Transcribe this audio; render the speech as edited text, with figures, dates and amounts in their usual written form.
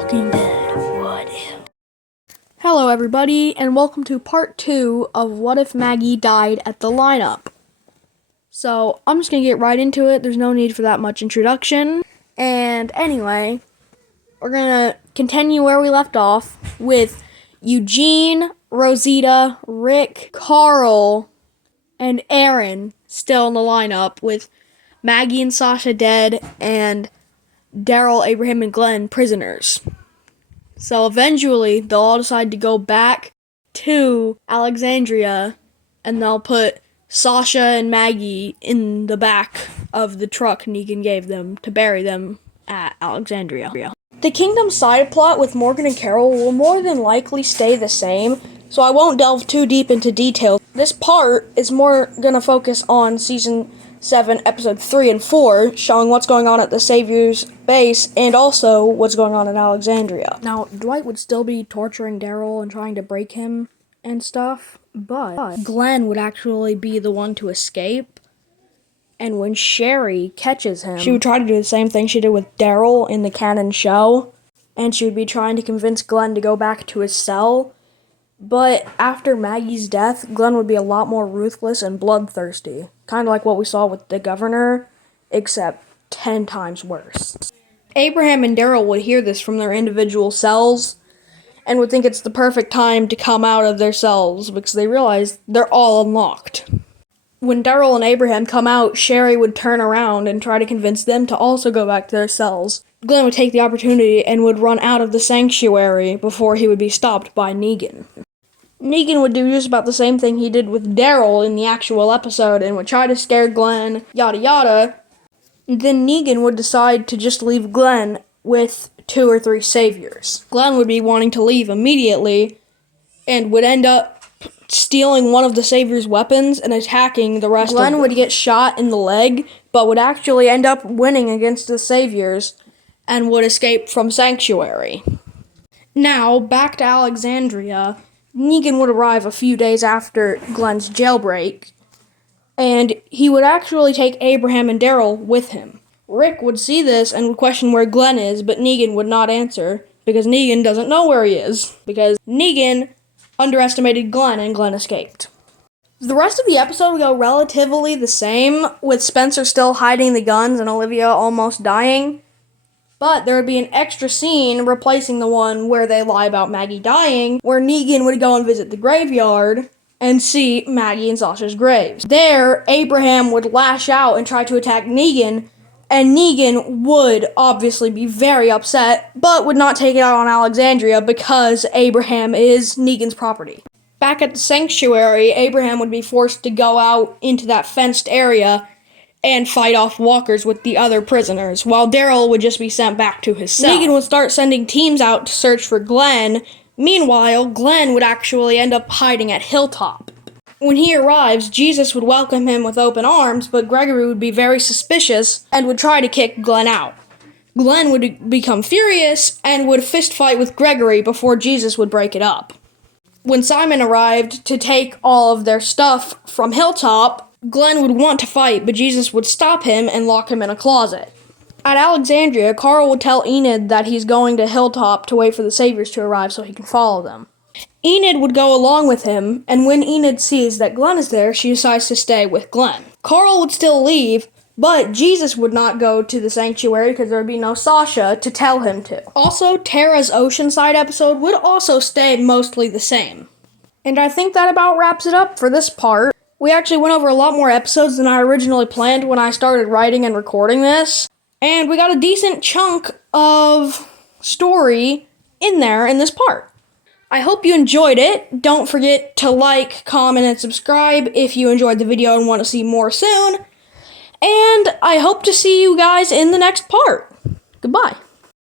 Walking Dead, What If? Hello everybody, and welcome to part 2 of What If Maggie Died at the Lineup. So, I'm just going to get right into it. There's no need for that much introduction. And anyway, we're going to continue where we left off with Eugene, Rosita, Rick, Carl, and Aaron still in the lineup, with Maggie and Sasha dead and Daryl, Abraham, and Glenn prisoners. So eventually, they'll all decide to go back to Alexandria, and they'll put Sasha and Maggie in the back of the truck Negan gave them to bury them at Alexandria. The Kingdom side plot with Morgan and Carol will more than likely stay the same, so I won't delve too deep into detail. This part is more going to focus on Season 7, Episode 3 and 4, showing what's going on at the Savior's base, and also what's going on in Alexandria. Now, Dwight would still be torturing Daryl and trying to break him and stuff, but Glenn would actually be the one to escape, and when Sherry catches him, she would try to do the same thing she did with Daryl in the canon show, and she would be trying to convince Glenn to go back to his cell. But after Maggie's death, Glenn would be a lot more ruthless and bloodthirsty. Kind of like what we saw with the governor, except 10 times worse. Abraham and Daryl would hear this from their individual cells, and would think it's the perfect time to come out of their cells, because they realize they're all unlocked. When Daryl and Abraham come out, Sherry would turn around and try to convince them to also go back to their cells. Glenn would take the opportunity and would run out of the sanctuary before he would be stopped by Negan. Negan would do just about the same thing he did with Daryl in the actual episode and would try to scare Glenn, yada yada. Then Negan would decide to just leave Glenn with 2 or 3 saviors. Glenn would be wanting to leave immediately and would end up stealing one of the saviors' weapons and attacking the rest of them. Glenn would get shot in the leg, but would actually end up winning against the saviors and would escape from Sanctuary. Now, back to Alexandria. Negan would arrive a few days after Glenn's jailbreak, and he would actually take Abraham and Daryl with him. Rick would see this and would question where Glenn is, but Negan would not answer, because Negan doesn't know where he is, because Negan underestimated Glenn and Glenn escaped. The rest of the episode would go relatively the same, with Spencer still hiding the guns and Olivia almost dying. But there would be an extra scene replacing the one where they lie about Maggie dying, where Negan would go and visit the graveyard and see Maggie and Sasha's graves. There, Abraham would lash out and try to attack Negan, and Negan would obviously be very upset, but would not take it out on Alexandria because Abraham is Negan's property. Back at the sanctuary, Abraham would be forced to go out into that fenced area and fight off walkers with the other prisoners, while Daryl would just be sent back to his cell. Negan would start sending teams out to search for Glenn. Meanwhile, Glenn would actually end up hiding at Hilltop. When he arrives, Jesus would welcome him with open arms, but Gregory would be very suspicious and would try to kick Glenn out. Glenn would become furious and would fist fight with Gregory before Jesus would break it up. When Simon arrived to take all of their stuff from Hilltop, Glenn would want to fight, but Jesus would stop him and lock him in a closet. At Alexandria, Carl would tell Enid that he's going to Hilltop to wait for the Saviors to arrive so he can follow them. Enid would go along with him, and when Enid sees that Glenn is there, she decides to stay with Glenn. Carl would still leave, but Jesus would not go to the sanctuary because there would be no Sasha to tell him to. Also, Tara's Oceanside episode would also stay mostly the same. And I think that about wraps it up for this part. We actually went over a lot more episodes than I originally planned when I started writing and recording this. And we got a decent chunk of story in there in this part. I hope you enjoyed it. Don't forget to like, comment, and subscribe if you enjoyed the video and want to see more soon. And I hope to see you guys in the next part. Goodbye.